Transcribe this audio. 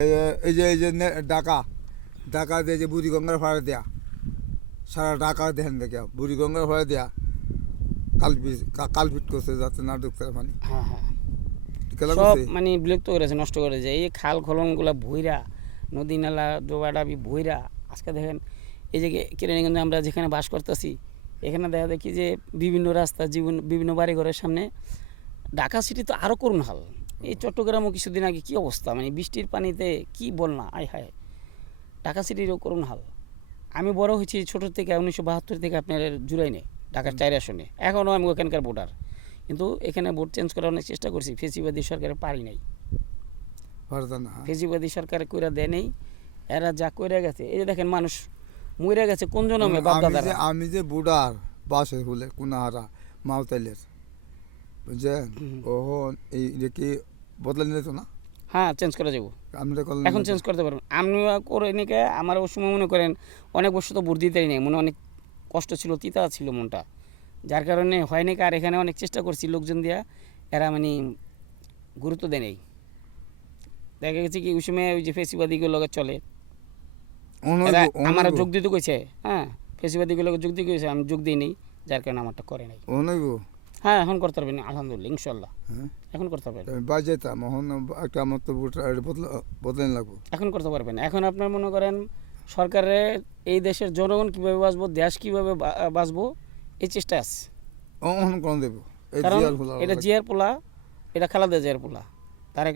এই যে ঢাকা ঢাকা দিয়ে যে বুড়িগঙ্গার ভাড়া দেয়া সারা ঢাকা দেখেন দেখে বুড়িগঙ্গার ভাড়া দেয়া কালপিট করছে যাতে না ঢুকতে পানি হ্যাঁ হ্যাঁ খেলা সব করছে। মানে বিলুপ্ত করেছে, নষ্ট করেছে। এই খাল খলনগুলা ভইরা, নদী নালা ডোবাডাবি ভইরা আজকে দেখেন এই যে কেরানীগঞ্জে আমরা যেখানে বাস করতেছি, এখানে দেখা দেখি যে বিভিন্ন রাস্তা বিভিন্ন বাড়িঘরের সামনে। ঢাকা সিটি তো আরও করুণ হাল। এই চট্টগ্রামও কিছুদিন আগে কী অবস্থা, মানে বৃষ্টির পানিতে কি বন্যা, আয় হায়। ঢাকা সিটিরও করুণ হাল। আমি বড় হয়েছি ছোটোর থেকে 1972 থেকে আপনার জুলাই নেই ঢাকার 4 আসনে, এখনও আমি ওখানকার ভোটার, কিন্তু এখানে ভোট চেঞ্জ করার অনেক চেষ্টা করছি। ফেসিবাদী সরকারে পারি নাই, ভারত না ফেসিবাদী সরকার কইরা দেয় নেই। এরা যা কইরা গেছে, এই যে দেখেন মানুষ মরে গেছে কোন জন্মে বাপদাদারা। আমি যে বুড়ার বাসে হলে কুনাহারা মাউতাইলের বুঝছেন ওহন এই যে কি বদলে নিত না হ্যাঁ, চেঞ্জ করা যাবো, আমি তো করলাম এখন চেঞ্জ করতে পারবেন। আপনি করে নিকে আমার ওই সময় মনে করেন অনেক বছর তো ভোট দিতেই নেই, মনে অনেক কষ্ট ছিল, তিতা ছিল মনটা, যার কারণে হয়নি। আর এখানে অনেক চেষ্টা করছি লোকজন দিয়া, এরা মানে গুরুত্ব দেয় নেই। দেখা গেছে কি ওই সময় ওই যে ফেসিবাদীগুলো চলে, এরা আমার যোগ দিতে কইছে। হ্যাঁ, ফেসিবাদীগুলোকে যোগ দিয়ে কইছে, আমি যোগ দিই নেই, যার কারণে আমারটা করে নাই। অনইব হ্যাঁ, এখন করতে পারবেন আলহামদুলিল্লাহ, ইনশাল্লাহ হ্যাঁ এখন করতে পারবেন। বাজেতাম মোহন একটা আমার তো বদলে লাগবো এখন করতে পারবেন। এখন আপনার মনে করেন সরকারের এই দেশের জনগণ কীভাবে বাঁচবো, দেশ কীভাবে বাঁচবো, এই চেষ্টা আছে। অহন কোন দেবো এই কারণ জিয়ার এটা জিয়ার পোলা, এটা খালেদা জিয়ার পোলা, তার